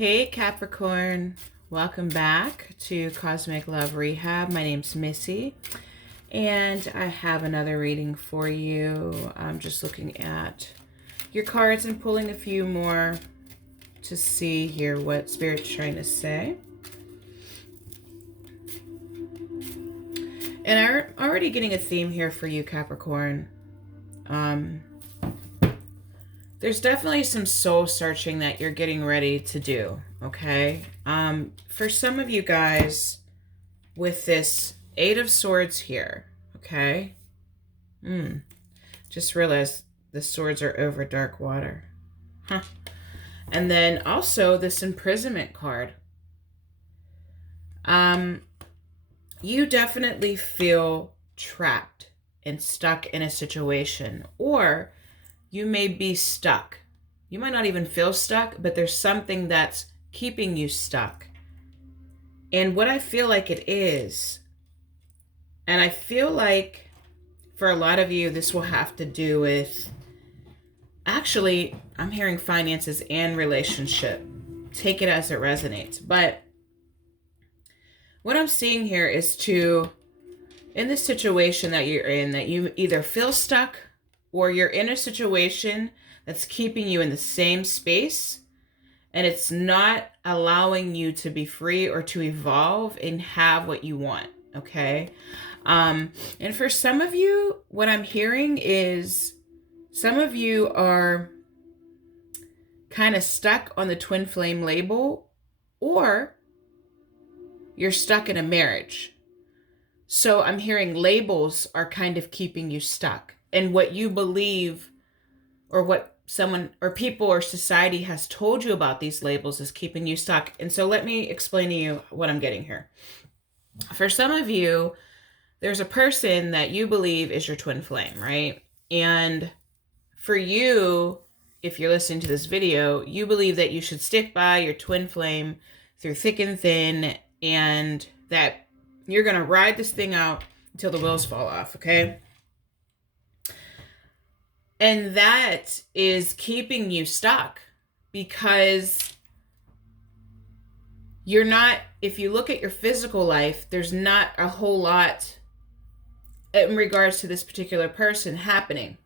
Hey Capricorn, welcome back to Cosmic Love Rehab. My name's Missy, and I have another reading for you. I'm just looking at your cards and pulling a few more to see here what Spirit's trying to say. And I'm already getting a theme here for you, Capricorn. There's definitely some soul searching that you're getting ready to do, okay? For some of you guys, with this Eight of Swords here, okay? Just realized the swords are over dark water. Huh. And then also this imprisonment card. You definitely feel trapped and stuck in a situation, or you may be stuck. You might not even feel stuck, but there's something that's keeping you stuck. And what I feel like it is, and I feel like for a lot of you, this will have to do with, actually, I'm hearing finances and relationship. Take it as it resonates. But what I'm seeing here is in the situation that you're in, that you either feel stuck or you're in a situation that's keeping you in the same space and it's not allowing you to be free or to evolve and have what you want, okay? And for some of you, what I'm hearing is some of you are kind of stuck on the twin flame label, or you're stuck in a marriage. So I'm hearing labels are kind of keeping you stuck. And what you believe, or what someone or people or society has told you about these labels, is keeping you stuck. And so let me explain to you what I'm getting here. For some of you, there's a person that you believe is your twin flame, right? And for you, if you're listening to this video, you believe that you should stick by your twin flame through thick and thin, and that you're going to ride this thing out until the wheels fall off, okay? And that is keeping you stuck because you're not, if you look at your physical life, there's not a whole lot in regards to this particular person happening.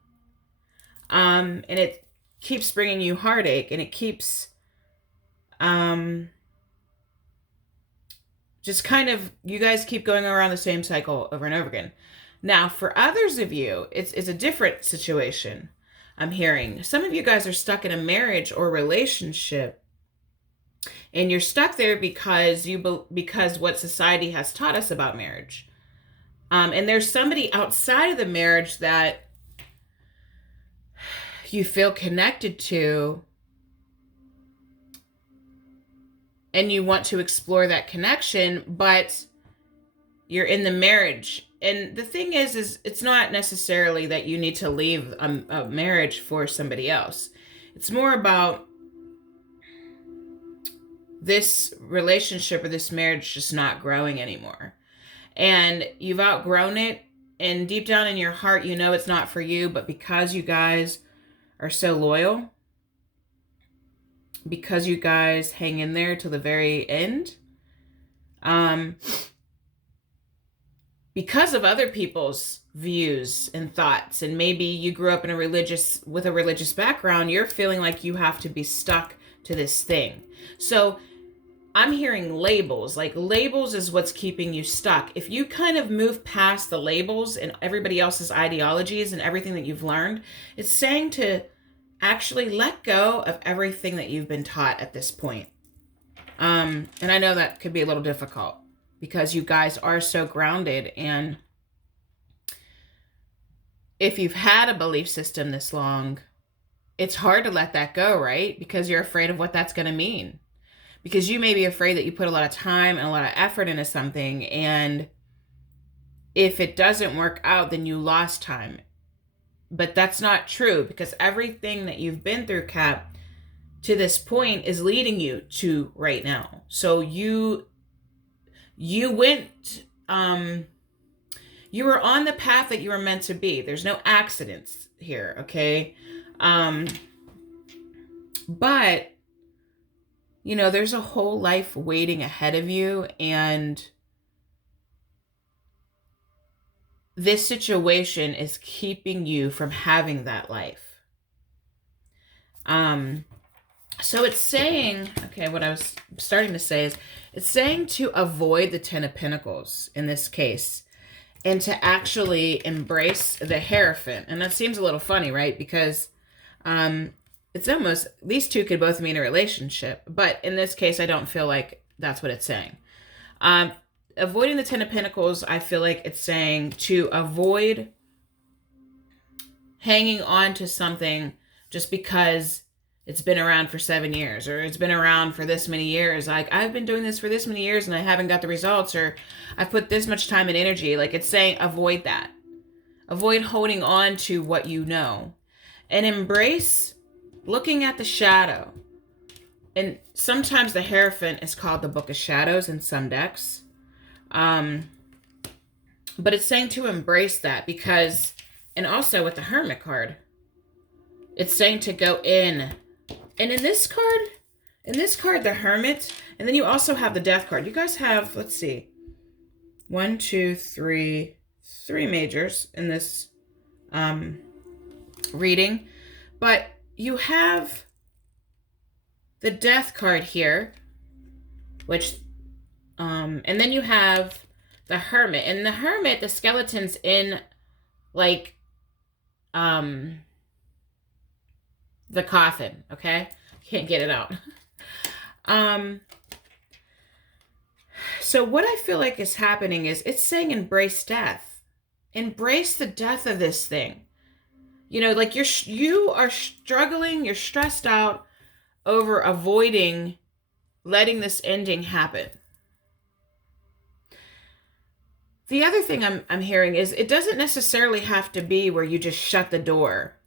And it keeps bringing you heartache, and it keeps just kind of, you guys keep going around the same cycle over and over again. Now, for others of you, it's a different situation. I'm hearing some of you guys are stuck in a marriage or relationship, and you're stuck there because what society has taught us about marriage. And there's somebody outside of the marriage that you feel connected to, and you want to explore that connection, but you're in the marriage. And the thing is it's not necessarily that you need to leave a marriage for somebody else. It's more about this relationship or this marriage just not growing anymore. And you've outgrown it, and deep down in your heart, you know it's not for you, but because you guys are so loyal, because you guys hang in there till the very end, because of other people's views and thoughts, and maybe you grew up with a religious background, you're feeling like you have to be stuck to this thing. So I'm hearing labels. Like, labels is what's keeping you stuck. If you kind of move past the labels and everybody else's ideologies and everything that you've learned, it's saying to actually let go of everything that you've been taught at this point. And I know that could be a little difficult because you guys are so grounded, and if you've had a belief system this long, it's hard to let that go, right? Because you're afraid of what that's going to mean. Because you may be afraid that you put a lot of time and a lot of effort into something, and if it doesn't work out, then you lost time. But that's not true, because everything that you've been through, Cap, to this point is leading you to right now. So you went, you were on the path that you were meant to be. There's no accidents here, okay? But you know, there's a whole life waiting ahead of you, and this situation is keeping you from having that life. So it's saying, okay, what I was starting to say is it's saying to avoid the Ten of Pentacles in this case and to actually embrace the Hierophant. And that seems a little funny, right? Because it's almost, these two could both mean a relationship. But in this case, I don't feel like that's what it's saying. Avoiding the Ten of Pentacles, I feel like it's saying to avoid hanging on to something just because it's been around for 7 years, or it's been around for this many years. Like, I've been doing this for this many years and I haven't got the results, or I've put this much time and energy. Like, it's saying avoid that. Avoid holding on to what you know and embrace looking at the shadow. And sometimes the Hierophant is called the Book of Shadows in some decks. But it's saying to embrace that because, and also with the Hermit card, it's saying to go in. And in this card, the Hermit, and then you also have the Death card. You guys have, let's see, 1, 2, 3, 3 majors in this reading. But you have the Death card here, which, and then you have the Hermit. And the Hermit, the skeleton's in, like, the coffin, okay? Can't get it out. So what I feel like is happening is it's saying embrace death. Embrace the death of this thing. You know, like you are struggling, you're stressed out over avoiding letting this ending happen. The other thing I'm hearing is it doesn't necessarily have to be where you just shut the door.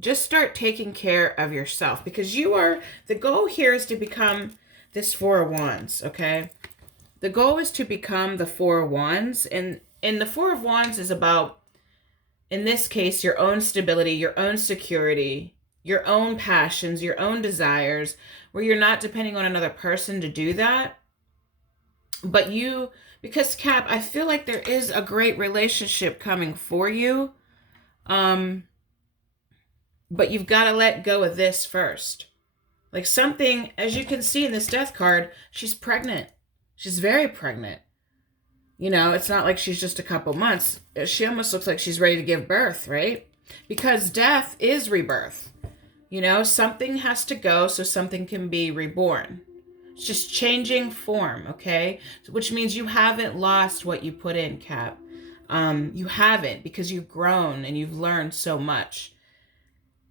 Just start taking care of yourself, because the goal here is to become this Four of Wands, okay? The goal is to become the Four of Wands, and the Four of Wands is about, in this case, your own stability, your own security, your own passions, your own desires, where you're not depending on another person to do that. But because Cap, I feel like there is a great relationship coming for you. But you've got to let go of this first. Like, something, as you can see in this Death card, she's pregnant. She's very pregnant. You know, it's not like she's just a couple months. She almost looks like she's ready to give birth, right? Because death is rebirth. You know, something has to go so something can be reborn. It's just changing form, okay? Which means you haven't lost what you put in, Cap. You haven't, because you've grown and you've learned so much.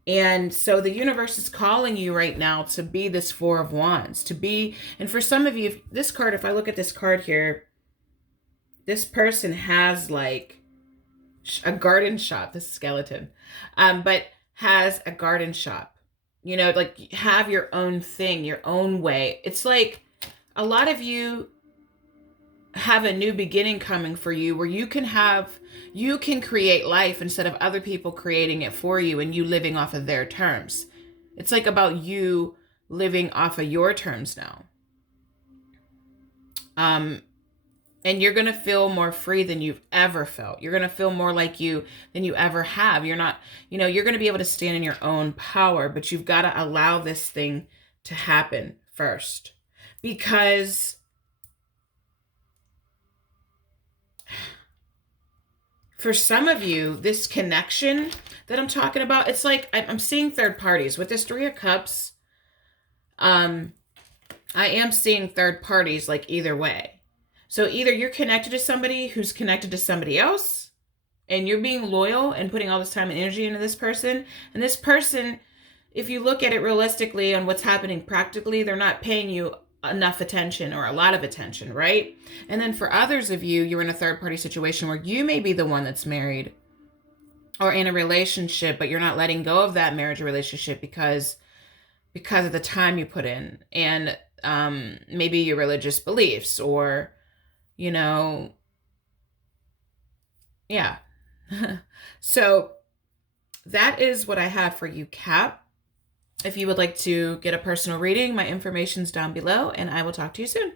And so the universe is calling you right now to be this Four of Wands, to be, and for some of you, this card, if I look at this card here, this person has like a garden shop, this skeleton, but has a garden shop, you know, like have your own thing, your own way. It's like a lot of you have a new beginning coming for you, where you can create life instead of other people creating it for you and you living off of their terms. It's like about you living off of your terms now. And you're going to feel more free than you've ever felt. You're going to feel more like you than you ever have. You're not, you know, you're going to be able to stand in your own power, but you've got to allow this thing to happen first. Because for some of you, this connection that I'm talking about, it's like I'm seeing third parties. With this Three of Cups, I am seeing third parties, like either way. So either you're connected to somebody who's connected to somebody else, and you're being loyal and putting all this time and energy into this person. And this person, if you look at it realistically on what's happening practically, they're not paying you enough attention or a lot of attention, right? And then for others of you, you're in a third party situation where you may be the one that's married or in a relationship, but you're not letting go of that marriage or relationship because of the time you put in, and maybe your religious beliefs, or, you know, yeah. So that is what I have for you, Cap. If you would like to get a personal reading, my information's down below, and I will talk to you soon.